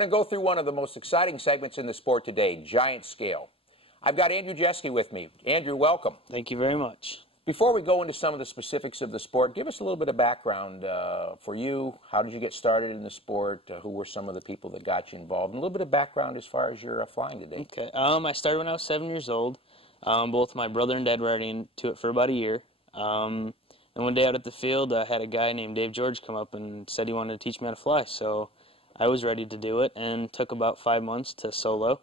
going to go through one of the most exciting segments in the sport today, giant scale. I've got Andrew Jesky with me. Andrew, welcome. Thank you very much. Before we go into some of the specifics of the sport, give us a little bit of background for you. How did you get started in the sport? Who were some of the people that got you involved? And a little bit of background as far as your flying today. Okay. I started when I was 7 years old. Both my brother and dad were already into it for about a year. And one day out at the field, I had a guy named Dave George come up and said he wanted to teach me how to fly. So I was ready to do it and took about 5 months to solo.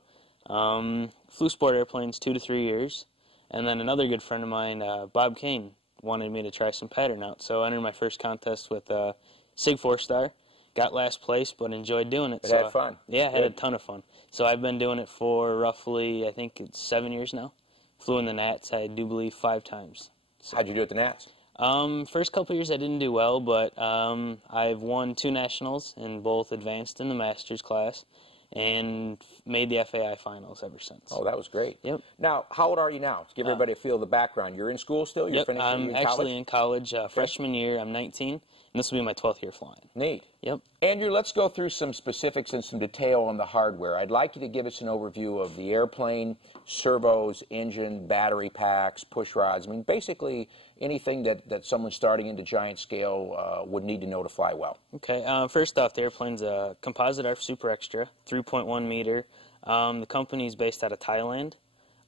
Flew sport airplanes 2 to 3 years. And then another good friend of mine, Bob Kane, wanted me to try some pattern out. So I entered my first contest with SIG 4-star. Got last place, but enjoyed doing it. Had fun. Yeah, had a ton of fun. So I've been doing it for roughly, I think it's 7 years now. Flew in the Nats, I do believe, 5 times. So, how'd you do at the Nats? First couple years I didn't do well, but I've won 2 nationals in both advanced and the Masters class, and made the FAI finals ever since. Oh, that was great. Yep. Now, how old are you now? To give everybody a feel of the background. You're in school still? You're finishing I'm college? actually in college. Freshman year, I'm 19, and this will be my 12th year flying. Neat. Yep. Andrew, let's go through some specifics and some detail on the hardware. I'd like you to give us an overview of the airplane, servos, engine, battery packs, push rods. I mean, basically anything that someone starting into giant scale would need to know to fly well. Okay. First off, the airplane's a Composite-ARF Super Extra, 3.1 meter. The company's based out of Thailand.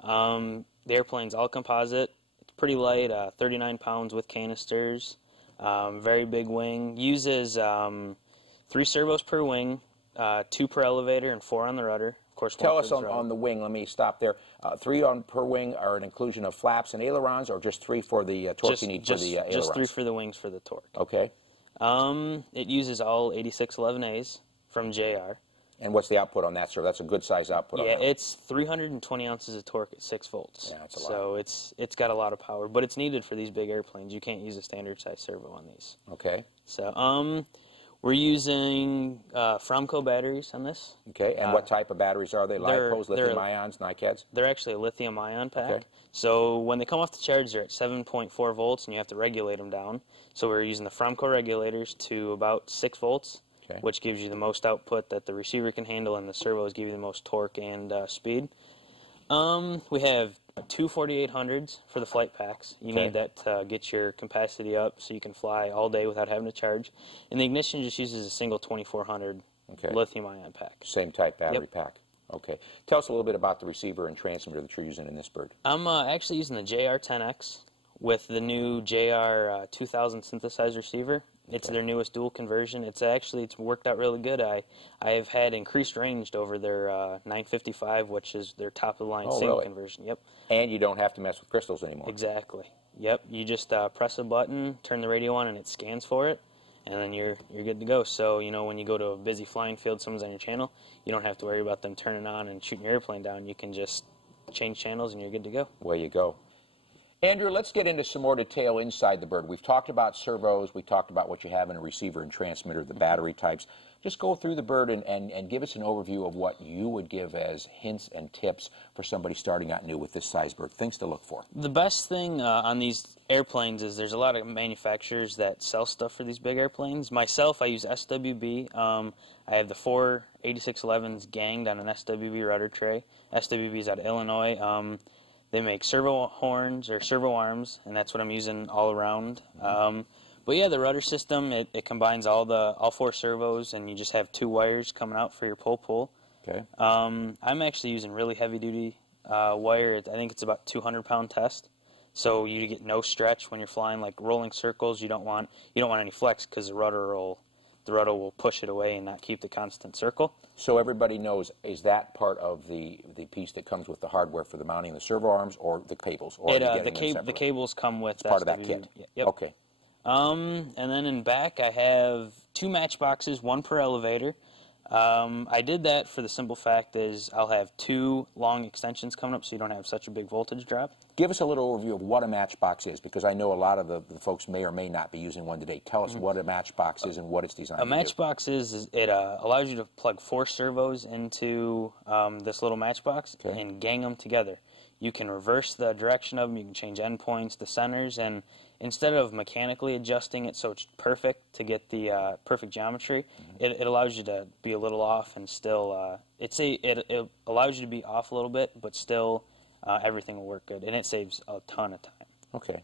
The airplane's all composite. It's pretty light, 39 pounds with canisters. Very big wing. Uses 3 servos per wing, 2 per elevator, and 4 on the rudder. Of course, tell us on the wing. Let me stop there. 3 per wing are an inclusion of flaps and ailerons, or just 3 for the torque you need for the ailerons? Just 3 for the wings for the torque. Okay. It uses all 8611As from JR. And what's the output on that, sir? That's a good size output. Yeah, on that. it's 320 ounces of torque at 6 volts. Yeah, that's a lot. So it's got a lot of power, but it's needed for these big airplanes. You can't use a standard size servo on these. Okay. So we're using Fromco batteries on this. Okay, and what type of batteries are they? LiPos, lithium-ions, NiCads? They're actually a lithium-ion pack. Okay. So when they come off the charge, they're at 7.4 volts, and you have to regulate them down. So we're using the Fromco regulators to about 6 volts. Okay. Which gives you the most output that the receiver can handle, and the servos give you the most torque and speed. We have 2 4800s for the flight packs. You need that to get your capacity up so you can fly all day without having to charge. And the ignition just uses a single 2400 lithium-ion pack. Same type battery pack. Okay. Tell us a little bit about the receiver and transmitter that you're using in this bird. I'm actually using the JR10X with the new JR 2000 synthesized receiver. It's their newest dual conversion. It's worked out really good. I've had increased range over their 955, which is their top of the line single conversion. Yep. And you don't have to mess with crystals anymore. Exactly. Yep. You just press a button, turn the radio on, and it scans for it, and then you're good to go. So when you go to a busy flying field, someone's on your channel, you don't have to worry about them turning on and shooting your airplane down. You can just change channels, and you're good to go. Away you go. Andrew, let's get into some more detail inside the bird. We've talked about servos. We talked about what you have in a receiver and transmitter, the battery types. Just go through the bird and give us an overview of what you would give as hints and tips for somebody starting out new with this size bird, things to look for. The best thing on these airplanes is there's a lot of manufacturers that sell stuff for these big airplanes. Myself, I use SWB. I have the 4 8611s ganged on an SWB rudder tray. SWB is out of Illinois. They make servo horns or servo arms, and that's what I'm using all around. But yeah, the rudder system, it combines all 4 servos, and you just have 2 wires coming out for your pull. Okay. I'm actually using really heavy-duty wire. I think it's about 200-pound test. So you get no stretch when you're flying, like rolling circles. You don't want any flex because the rudder will push it away and not keep the constant circle. So everybody knows, is that part of the piece that comes with the hardware for the mounting of the servo arms, or the cables? Or the cables come with part of that kit. Yep. Okay. And then in back I have 2 matchboxes, 1 per elevator. I did that for the simple fact is I'll have 2 long extensions coming up so you don't have such a big voltage drop. Give us a little overview of what a matchbox is, because I know a lot of the folks may or may not be using one today. Tell us what a matchbox is and what it's designed to do. A matchbox is it allows you to plug 4 servos into this little matchbox and gang them together. you can reverse the direction of them, you can change endpoints, the centers, and instead of mechanically adjusting it so it's perfect to get the perfect geometry, it allows you to be a little off and still, it allows you to be off a little bit, but still everything will work good, and it saves a ton of time. Okay.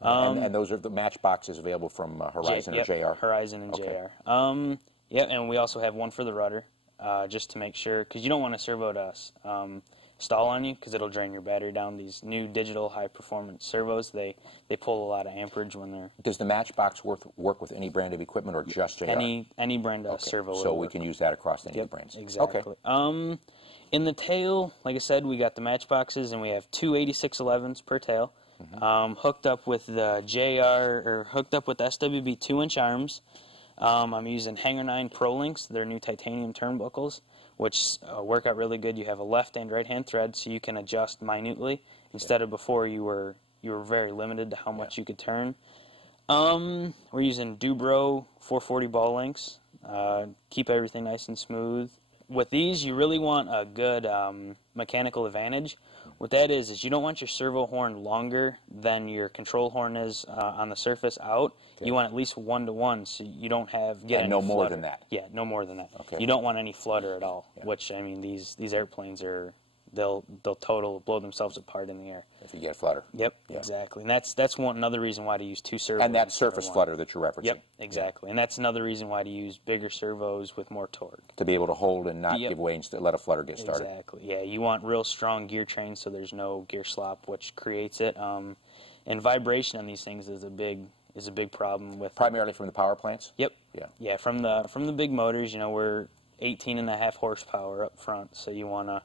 And those are the matchboxes available from Horizon or JR? Horizon and JR. Yeah, and we also have one for the rudder, just to make sure, because you don't want a servo to stall on you, because it'll drain your battery down. These new digital high-performance servos, they pull a lot of amperage when they're... Does the matchbox work with any brand of equipment or just JR? Any brand of servo will So work. we can use that across any of the brands? Exactly. Okay. In the tail, like I said, we got the matchboxes, and we have two 8611s per tail, hooked up with the JR, or hooked up with SWB 2-inch arms. I'm using Hanger 9 Pro Links, their new titanium turnbuckles, which work out really good. You have a left and right hand thread, so you can adjust minutely instead of before you were very limited to how much you could turn. We're using Dubro 440 ball links, keep everything nice and smooth. With these, you really want a good mechanical advantage. What that is you don't want your servo horn longer than your control horn is on the surface out. Okay. You want at least 1-to-1, so you don't get any no more flutter. than that. Yeah, no more than that. Okay. You don't want any flutter at all. Yeah. Which, I mean, these airplanes are they'll blow themselves apart in the air if you get a flutter. Yep, exactly. And that's another reason why to use two servos. And that surface flutter that you're referencing. Yep, exactly. And that's another reason why to use bigger servos with more torque. To be able to hold and not give way and let a flutter get started. Exactly. Yeah, you want real strong gear trains so there's no gear slop, which creates it. And vibration on these things is a big problem with. Primarily from the power plants. Yep. Yeah. Yeah, from the big motors. You know, we're 18.5 horsepower up front, so you want to.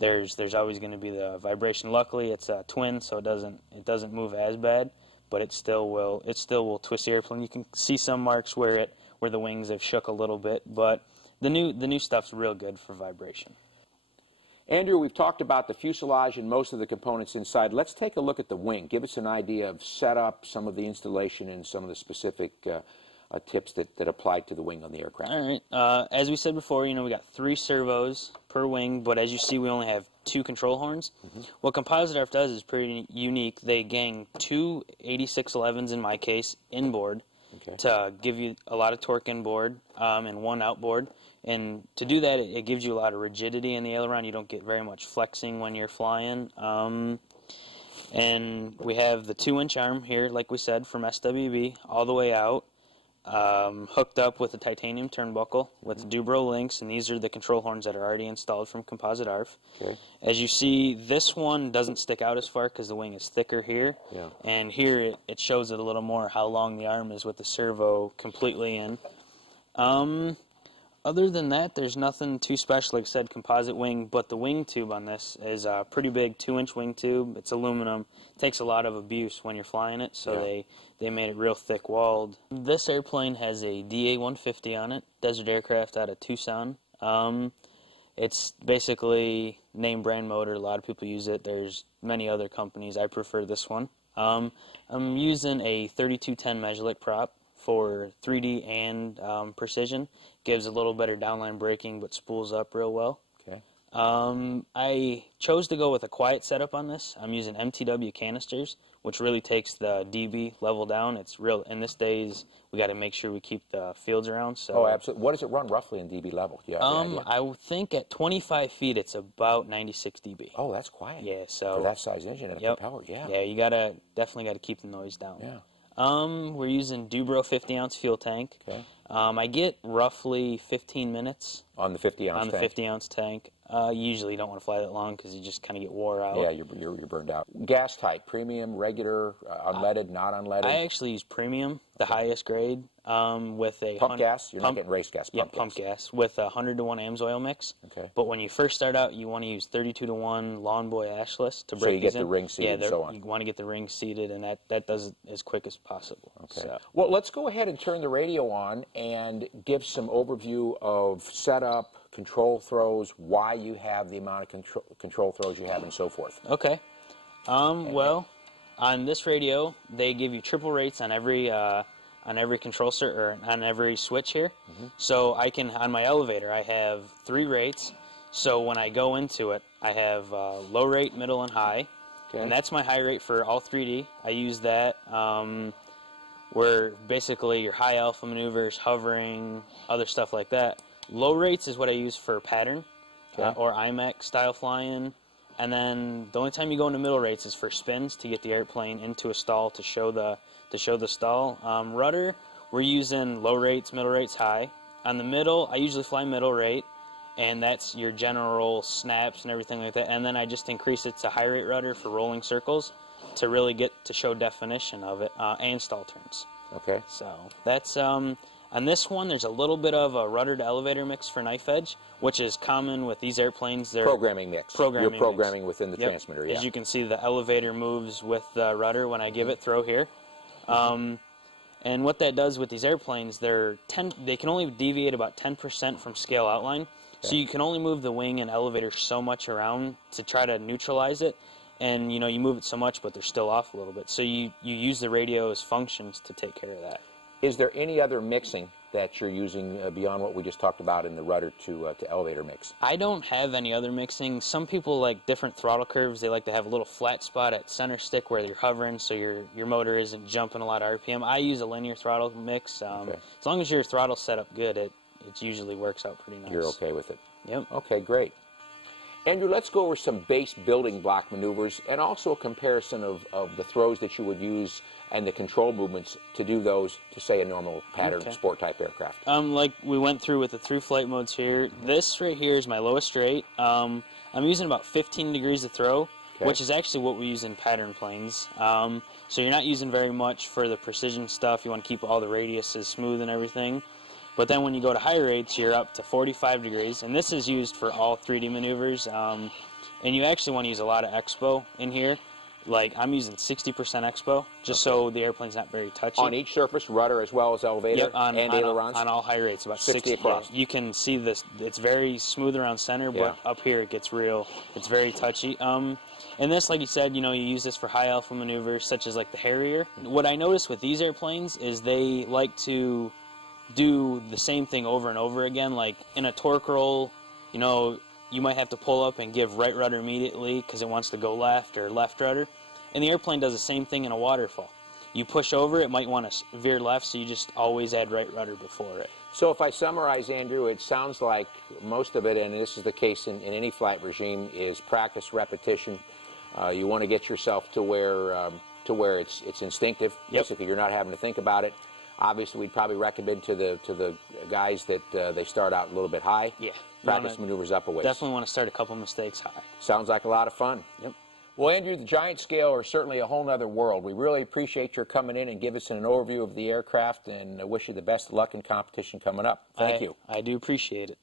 There's always going to be the vibration. Luckily, it's a twin, so it doesn't move as bad, but it still will twist the airplane. You can see some marks where the wings have shook a little bit, but the new stuff's real good for vibration. Andrew, we've talked about the fuselage and most of the components inside. Let's take a look at the wing. Give us an idea of setup, some of the installation, and some of the specific tips that apply to the wing on the aircraft. All right. As we said before, we got 3 servos per wing, but as you see, we only have 2 control horns. What Composite-ARF does is pretty unique. They gang 2 8611s, in my case, inboard to give you a lot of torque inboard and 1 outboard. And to do that, it gives you a lot of rigidity in the aileron. You don't get very much flexing when you're flying. And we have the 2-inch arm here, like we said, from SWB all the way out. Hooked up with a titanium turnbuckle with Dubro links, and these are the control horns that are already installed from Composite-ARF. Okay. As you see, this one doesn't stick out as far because the wing is thicker here, and here it shows it a little more how long the arm is with the servo completely in. Other than that, there's nothing too special. Like I said, composite wing, but the wing tube on this is a pretty big 2-inch wing tube. It's aluminum. It takes a lot of abuse when you're flying it, so they made it real thick-walled. This airplane has a DA-150 on it, Desert Aircraft out of Tucson. It's basically name brand motor. A lot of people use it. There's many other companies. I prefer this one. I'm using a 3210 Mesulic prop for 3D and precision. Gives a little better downline braking, but spools up real well. Okay. I chose to go with a quiet setup on this. I'm using MTW canisters, which really takes the dB level down. It's real. In this days, we got to make sure we keep the fields around. So. Oh, absolutely. What does it run roughly in dB level? Yeah. I would think at 25 feet, it's about 96 dB. Oh, that's quiet. Yeah. So for that size engine and a propeller, Yeah, you definitely gotta keep the noise down. Yeah. We're using Dubro 50-ounce fuel tank. Okay. I get roughly 15 minutes on the 50-ounce on the 50-ounce tank. Usually you don't want to fly that long because you just kind of get wore out. Yeah, you're burned out. Gas type, premium, regular, unleaded, not unleaded? I actually use premium, the highest grade, with a pump gas. You're not getting race gas. Pump gas with a 100-to-1 AMSOIL mix. Okay. But when you first start out, you want to use 32-to-1 Lawn Boy ashless to break. So you get the ring seated and so on. You want to get the ring seated, and that does it as quick as possible. Okay. So. Well, let's go ahead and turn the radio on and give some overview of setup, control throws, why you have the amount of control throws you have, and so forth. Okay. Well, on this radio, they give you triple rates on every control or on every switch here. So I can, on my elevator, I have 3 rates. So when I go into it, I have low rate, middle, and high. Okay. And that's my high rate for all 3D. I use that where basically your high alpha maneuvers, hovering, other stuff like that. Low rates is what I use for pattern or IMAX style flying. And then the only time you go into middle rates is for spins to get the airplane into a stall to show the stall. Rudder, we're using low rates, middle rates, high. On the middle, I usually fly middle rate, and that's your general snaps and everything like that. And then I just increase it to high rate rudder for rolling circles to really get to show definition of it and stall turns. Okay. So that's on this one. There's a little bit of a rudder to elevator mix for knife edge, which is common with these airplanes. They're programming mix. You're programming within the transmitter. Yeah. As you can see, the elevator moves with the rudder when I give it throw here. And what that does with these airplanes, they can only deviate about 10% from scale outline. So you can only move the wing and elevator so much around to try to neutralize it. And, you know, you move it so much, but they're still off a little bit. So you use the radio's functions to take care of that. Is there any other mixing that you're using beyond what we just talked about in the rudder to elevator mix? I don't have any other mixing. Some people like different throttle curves. They like to have a little flat spot at center stick where you're hovering so your motor isn't jumping a lot of RPM. I use a linear throttle mix. As long as your throttle's set up good, it usually works out pretty nice. You're okay with it? Yep. Okay, great. Andrew, let's go over some base building block maneuvers and also a comparison of the throws that you would use and the control movements to do those to, say, a normal pattern sport type aircraft. Like we went through with the through flight modes here, this right here is my lowest rate. I'm using about 15 degrees of throw, which is actually what we use in pattern planes. So you're not using very much for the precision stuff. You want to keep all the radiuses smooth and everything. But then when you go to high rates, you're up to 45 degrees, and this is used for all 3D maneuvers. And you actually want to use a lot of expo in here. Like, I'm using 60% expo, just so the airplane's not very touchy. On each surface, rudder as well as elevator and ailerons? On all high rates, about 60 across. You can see this, it's very smooth around center, but up here it gets real, it's very touchy. And this, like you said, you know, you use this for high alpha maneuvers, such as like the Harrier. What I noticed with these airplanes is they like to do the same thing over and over again. Like in a torque roll, you know, you might have to pull up and give right rudder immediately because it wants to go left, or left rudder. And the airplane does the same thing in a waterfall. You push over, it might want to veer left, so you just always add right rudder before it. So if I summarize, Andrew, it sounds like most of it, and this is the case in any flight regime, is practice, repetition. You want to get yourself to where it's instinctive. Basically, you're not having to think about it. Obviously, we'd probably recommend to the guys that they start out a little bit high. Yeah. Practice maneuvers up a ways. Definitely want to start a couple mistakes high. Sounds like a lot of fun. Yep. Well, Andrew, the giant scale are certainly a whole other world. We really appreciate your coming in and giving us an overview of the aircraft, and I wish you the best of luck in competition coming up. Thank you. I do appreciate it.